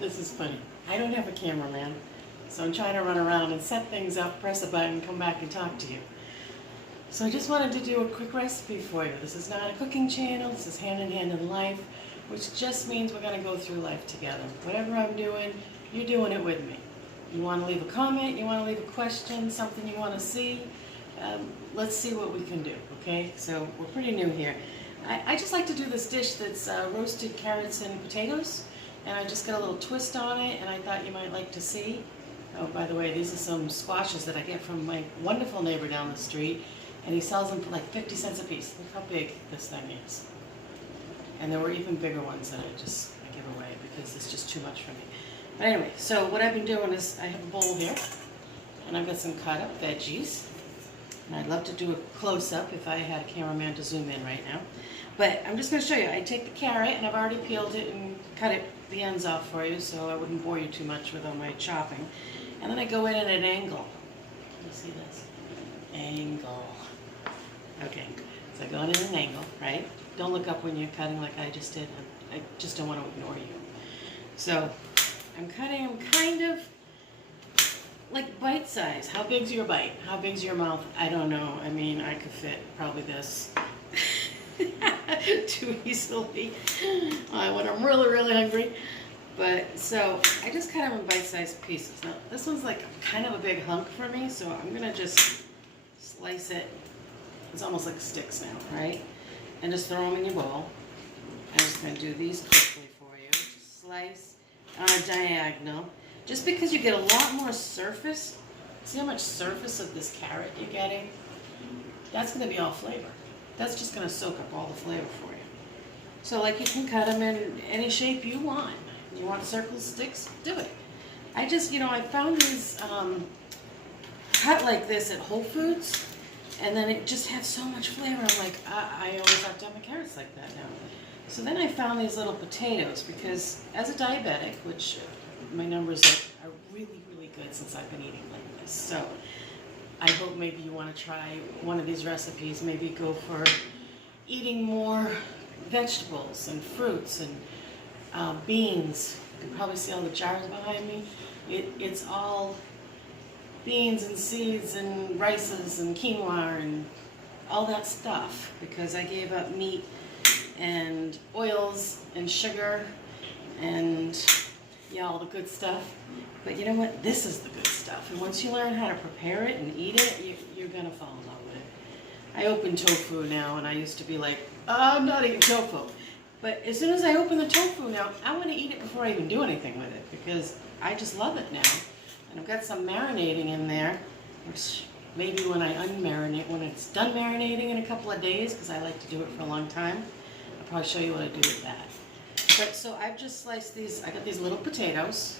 This is funny. I don't have a cameraman, so I'm trying to run around and set things up, press a button, come back and talk to you. So I just wanted to do a quick recipe for you. This is not a cooking channel, this is hand in hand in life, which just means we're gonna go through life together. Whatever I'm doing, you're doing it with me. You wanna leave a comment, you wanna leave a question, something you wanna see, let's see what we can do, okay? So we're pretty new here. I just like to do this dish that's roasted carrots and potatoes, and I just got a little twist on it, and I thought you might like to see. Oh, by the way, these are some squashes that I get from my wonderful neighbor down the street, and he sells them for like 50 cents a piece. Look how big this thing is. And there were even bigger ones that I give away because it's just too much for me. But anyway, so what I've been doing is I have a bowl here, and I've got some cut up veggies. And I'd love to do a close-up if I had a cameraman to zoom in right now. But I'm just going to show you. I take the carrot, and I've already peeled it and cut it the ends off for you, so I wouldn't bore you too much with all my chopping. And then I go in at an angle. You see this? Angle. Okay, so I go in at an angle, right? Don't look up when you're cutting like I just did. I just don't want to ignore you. So I'm cutting them kind of like bite size. How big's your bite? How big's your mouth? I don't know. I mean, I could fit probably this too easily when I'm really, really hungry. But so I just cut them in bite-sized pieces. Now this one's like kind of a big hunk for me, so I'm gonna just slice it. It's almost like sticks now, right? And just throw them in your bowl. I'm just gonna do these quickly for you. Just slice on a diagonal. Just because you get a lot more surface. See how much surface of this carrot you're getting? That's gonna be all flavor. That's just gonna soak up all the flavor for you. So like you can cut them in any shape you want. You want circles, sticks, do it. I just, I found these cut like this at Whole Foods, and then it just had so much flavor. I'm like, I always have to have my carrots like that now. So then I found these little potatoes because as a diabetic, which my numbers are really, really good since I've been eating like this. So I hope maybe you want to try one of these recipes. Maybe go for eating more vegetables and fruits and beans. You can probably see all the jars behind me. It's all beans and seeds and rices and quinoa and all that stuff because I gave up meat and oils and sugar and all the good stuff. But you know what? This is the good stuff. And once you learn how to prepare it and eat it, you're going to fall in love with it. I open tofu now, and I used to be like, I'm not eating tofu. But as soon as I open the tofu now, I want to eat it before I even do anything with it because I just love it now. And I've got some marinating in there, which maybe when I unmarinate, when it's done marinating in a couple of days, because I like to do it for a long time, I'll probably show you what I do with that. But so I've just sliced these, I got these little potatoes,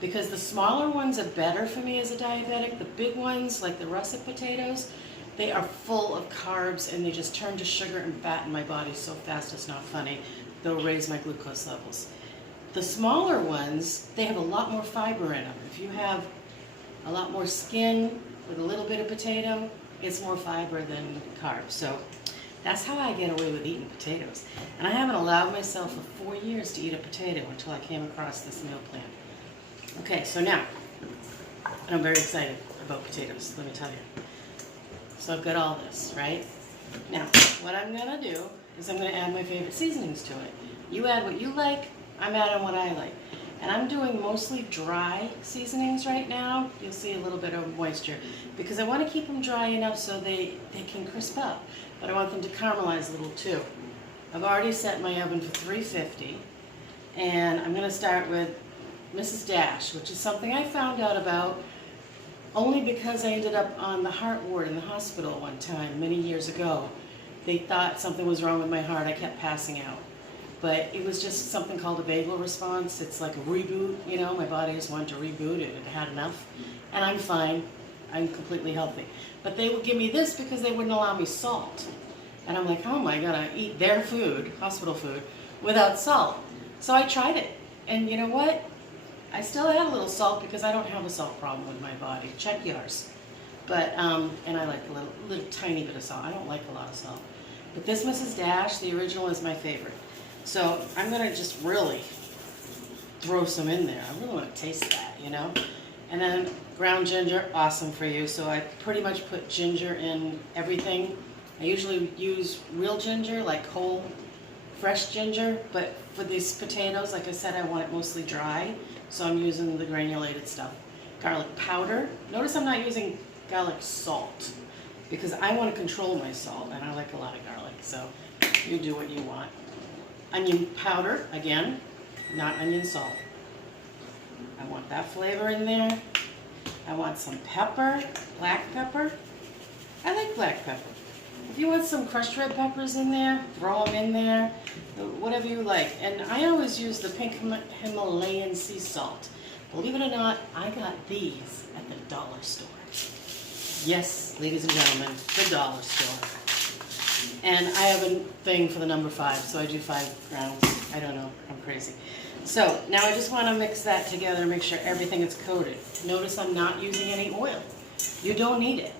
because the smaller ones are better for me as a diabetic. The big ones, like the russet potatoes, they are full of carbs and they just turn to sugar and fat in my body so fast it's not funny. They'll raise my glucose levels. The smaller ones, they have a lot more fiber in them. If you have a lot more skin with a little bit of potato, it's more fiber than carbs. So that's how I get away with eating potatoes. And I haven't allowed myself for 4 years to eat a potato until I came across this meal plan. Okay, so now, and I'm very excited about potatoes, let me tell you. So I've got all this, right? Now, what I'm gonna do is I'm gonna add my favorite seasonings to it. You add what you like, I'm adding what I like. And I'm doing mostly dry seasonings right now. You'll see a little bit of moisture because I want to keep them dry enough so they can crisp up, but I want them to caramelize a little too. I've already set my oven for 350, and I'm going to start with Mrs. Dash, which is something I found out about only because I ended up on the heart ward in the hospital one time many years ago. They thought something was wrong with my heart. I kept passing out. But it was just something called a vagal response. It's like a reboot, my body just wanted to reboot it. It had enough. And I'm fine. I'm completely healthy. But they would give me this because they wouldn't allow me salt. And I'm like, how am I going to eat their food, hospital food, without salt? So I tried it. And you know what? I still add a little salt because I don't have a salt problem with my body. Check yours. But, and I like a little tiny bit of salt. I don't like a lot of salt. But this Mrs. Dash, the original, is my favorite. So I'm going to just really throw some in there. I really want to taste that, you know? And then ground ginger, awesome for you. So I pretty much put ginger in everything. I usually use real ginger, like whole, fresh ginger, but for these potatoes, like I said, I want it mostly dry, so I'm using the granulated stuff. Garlic powder. Notice I'm not using garlic salt, because I want to control my salt, and I like a lot of garlic, so you do what you want. Onion powder, again, not onion salt. I want that flavor in there. I want some pepper, black pepper. I like black pepper. If you want some crushed red peppers in there, throw them in there, whatever you like. And I always use the pink Himalayan sea salt. Believe it or not, I got these at the dollar store. Yes, ladies and gentlemen, the dollar store. And I have a thing for the number 5, so I do 5 grounds. I don't know, I'm crazy. So now I just want to mix that together and make sure everything is coated. Notice I'm not using any oil. You don't need it.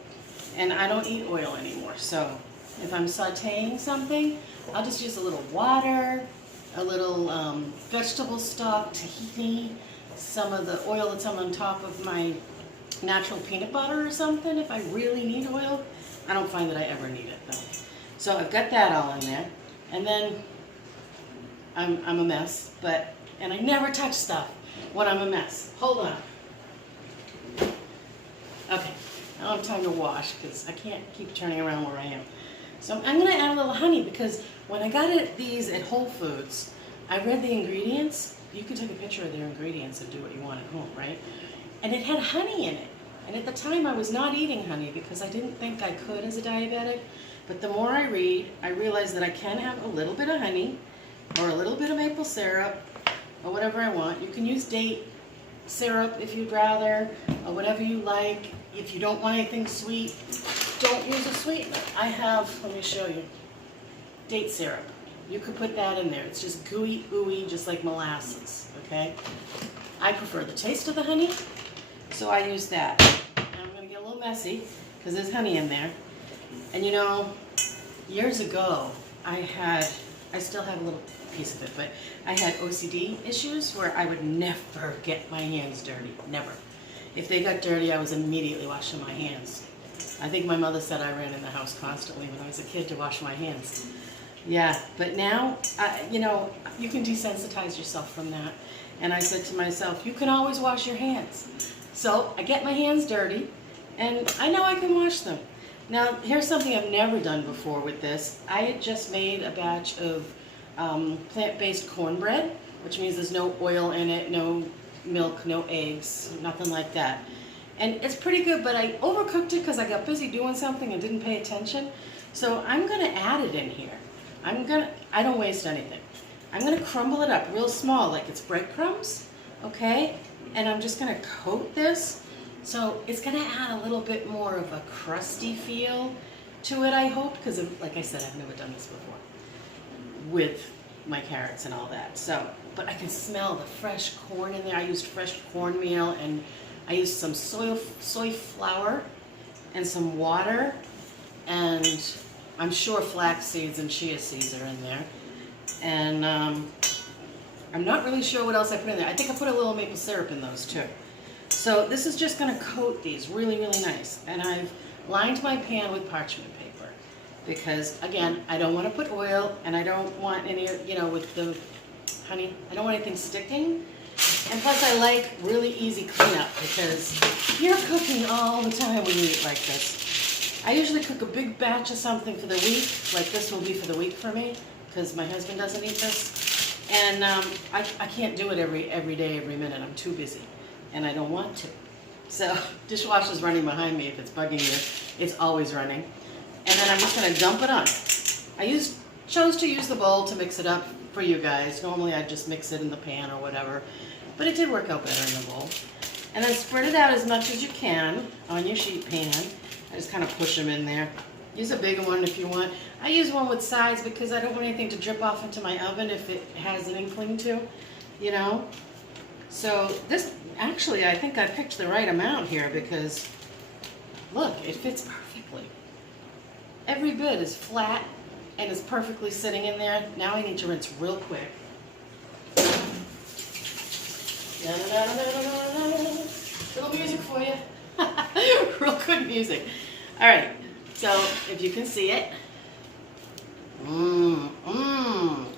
And I don't eat oil anymore, so if I'm sauteing something, I'll just use a little water, a little vegetable stock, tahini, some of the oil that's on top of my natural peanut butter or something if I really need oil. I don't find that I ever need it though. So I've got that all in there, and then I'm a mess, and I never touch stuff when I'm a mess. Hold on. Okay. I don't have time to wash because I can't keep turning around where I am. So I'm going to add a little honey because when I got these at Whole Foods, I read the ingredients. You can take a picture of their ingredients and do what you want at home, right? And it had honey in it. And at the time I was not eating honey because I didn't think I could as a diabetic. But the more I read, I realized that I can have a little bit of honey or a little bit of maple syrup or whatever I want. You can use date syrup if you'd rather, or whatever you like. If you don't want anything sweet, don't use a sweetener. I have, let me show you, date syrup. You could put that in there. It's just gooey, ooey, just like molasses, okay? I prefer the taste of the honey, so I use that. Now I'm going to get a little messy because there's honey in there. And you know, years ago, I still have a little piece of it, but I had OCD issues where I would never get my hands dirty, never. If they got dirty, I was immediately washing my hands. I think my mother said I ran in the house constantly when I was a kid to wash my hands. Yeah, but now, you know, you can desensitize yourself from that. And I said to myself, you can always wash your hands. So I get my hands dirty, and I know I can wash them. Now, here's something I've never done before with this. I had just made a batch of plant-based cornbread, which means there's no oil in it, no milk, no eggs, nothing like that. And it's pretty good, but I overcooked it because I got busy doing something and didn't pay attention. So I'm going to add it in here. I don't waste anything. I'm going to crumble it up real small, like it's breadcrumbs, okay? And I'm just going to coat this. So it's going to add a little bit more of a crusty feel to it, I hope, because like I said, I've never done this before with my carrots and all that. So, but I can smell the fresh corn in there. I used fresh cornmeal, and I used some soy flour and some water, and I'm sure flax seeds and chia seeds are in there. And I'm not really sure what else I put in there. I think I put a little maple syrup in those too. So this is just going to coat these really, really nice. And I've lined my pan with parchment paper because, again, I don't want to put oil, and I don't want any, you know, with the honey, I don't want anything sticking. And plus I like really easy cleanup because you're cooking all the time when you eat like this. I usually cook a big batch of something for the week, like this will be for the week for me because my husband doesn't eat this. And I can't do it every day, every minute. I'm too busy, and I don't want to. So dishwasher's running behind me if it's bugging you. It's always running. And then I'm just going to dump it on. I chose to use the bowl to mix it up for you guys. Normally I'd just mix it in the pan or whatever, but it did work out better in the bowl. And then spread it out as much as you can on your sheet pan. I just kind of push them in there. Use a bigger one if you want. I use one with sides because I don't want anything to drip off into my oven if it has an inkling to, you know. So this, actually, I think I picked the right amount here because, look, it fits perfectly. Every bit is flat and is perfectly sitting in there. Now I need to rinse real quick. Little music for you. Real good music. All right, so if you can see it,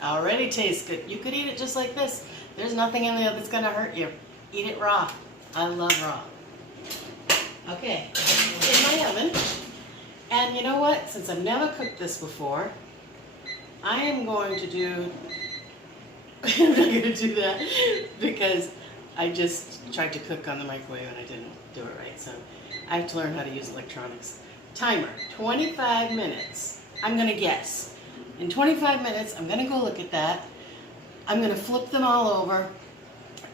already tastes good. You could eat it just like this. There's nothing in there that's gonna hurt you. Eat it raw. I love raw. Okay, in my oven. And you know what? Since I've never cooked this before, I am going to do, I'm not going to do that because I just tried to cook on the microwave and I didn't do it right. So I have to learn how to use electronics. Timer, 25 minutes. I'm going to guess. In 25 minutes, I'm going to go look at that. I'm going to flip them all over.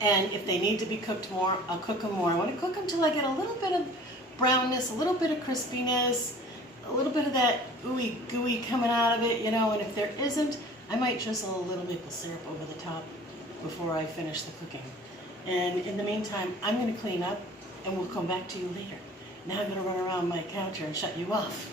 And if they need to be cooked more, I'll cook them more. I want to cook them till I get a little bit of brownness, a little bit of crispiness, a little bit of that ooey gooey coming out of it, you know, and if there isn't, I might drizzle a little maple syrup over the top before I finish the cooking. And in the meantime, I'm going to clean up and we'll come back to you later. Now I'm going to run around my counter and shut you off.